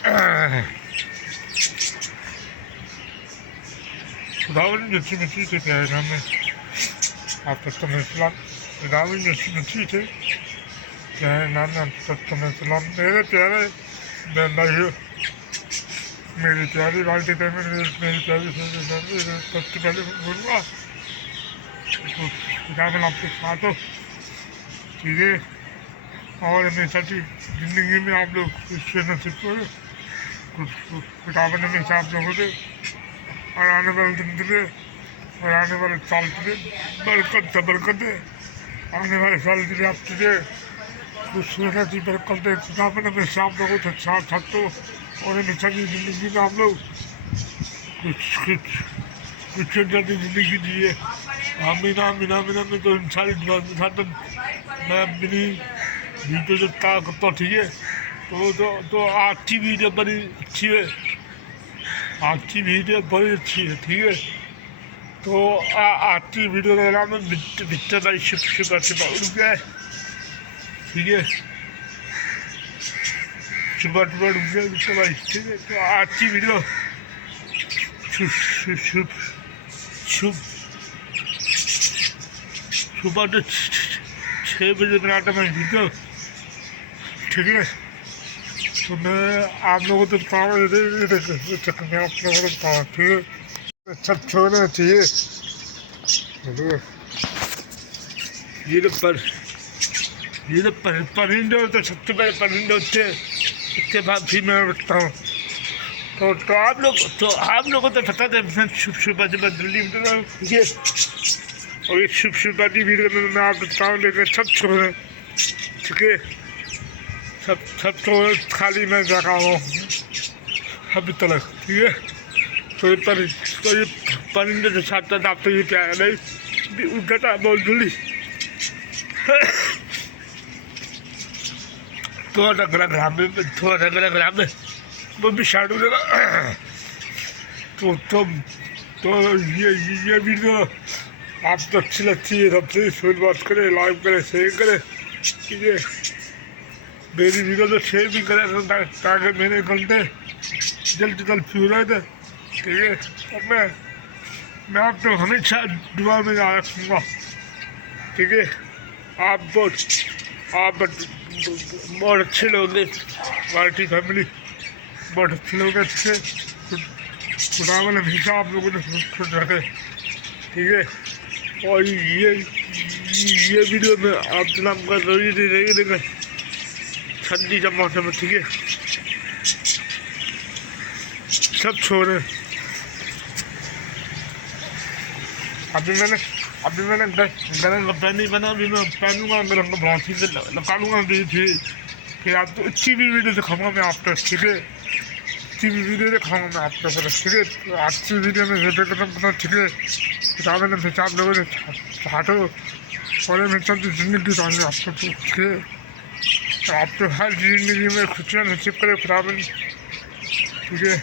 खुदावन जैसी मिट्टी थे प्यारे हमें आप तक तो मैं सलाम खुदावन जैसी मिट्टी थे प्यारे नाम आप तक तो मैं सलाम मेरे प्यारे बहन भाइयों मेरी प्यारी बाल्टी पे मेरी प्यारी सबसे पहले बोलूँगा खुदावन आपके साथ हो चीज़ें और हमेशा की ज़िंदगी में आप लोग इससे नसीब करो खुदावन हमेशा आप लोगों से और आने वाले दिन के लिए और आने वाले साल के लिए बरकत से बरकत दे आने वाले साल के लिए आप तुझे खुशहाली की बरकत दे खुदावन हमेशा आप लोगों से साथ साथ हो और हमेशा की ज़िंदगी में आप लोग कुछ जल्दी ज़िंदगी जिए आमीन आमीन आमीन आमीन तो इन सारी दुआ के साथ मैं अपनी वीडियो जो करता हूँ ठीक है तो आज की वीडियो बड़ी अच्छी है आज की वीडियो बड़ी अच्छी है ठीक है तो आज की वीडियो का नाम है मिस्टर भाई शुभ शुभ उड़ गया ठीक है सुबह सुबह उड़ गया मिस्टर भाई ठीक है तो आज की वीडियो शुभ शुभ शुभ सुबह तो 6 बजे बनाता मैं वीडियो ठीक है तो मैं आप लोगों को बता रहा हूँ मैं आप लोगों को बता रहा ठीक है सब छोड़ना चाहिए ये तो परिंदे होते सबसे पहले परिंदे होते इसके बाद फिर मैं उठता हूँ तो आप लोगों को तो पता था मैं शुभ शुभ जल्दी बता रहा हूँ ठीक है और ये शुभ शुभ वीडियो में मैं आप बताऊँ लेकर सब छोड़े ठीक है सब तो खाली मैं रखा हूँ अभी तक ठीक है तो ये परिंदे के साथ साथ आप तो ये क्या है नहीं उठा था बहुत जल्दी थोड़ा ग्राम में वो भी शायद होगा तो ये वीडियो आपको अच्छी लगती है सबसे शुरुआत करें लाइक करें शेयर करें ठीक है मेरी वीडियो तो शेयर भी करें ताकि मेरे घंटे जल्द से जल्द पूरा थे ठीक है और मैं आप तो हमेशा दुआ में याद रखूँगा ठीक है आप बहुत अच्छे लोग हैं पार्टी फैमिली बहुत अच्छे लोग हैं अच्छे खुदावन हमेशा आप लोगों ने खुश रखे ठीक है और ये वीडियो में आप जनाब का जरूरी रहेगी देखें ठंडी का मौसम है ठीक है सब छोड़े अभी मैंने गरम कपड़ा नहीं बना अभी मैं पहनूंगा गरम कपड़ा सीधे निकालूंगा फिर आप तो अच्छी भी वीडियो दिखाऊंगा मैं आप तक ठीक है अच्छी भी वीडियो दिखाऊंगा मैं आप तक ठीक है तो अच्छी वीडियो में वीडियो खत्म करना ठीक है किताबें ने हिसाब लोगों ने छाटो और मैं सब जिंदगी पाएंगे आपको ठीक है आपको हर जिंदगी में खुशियाँ नसीब करे खुदा ठीक है।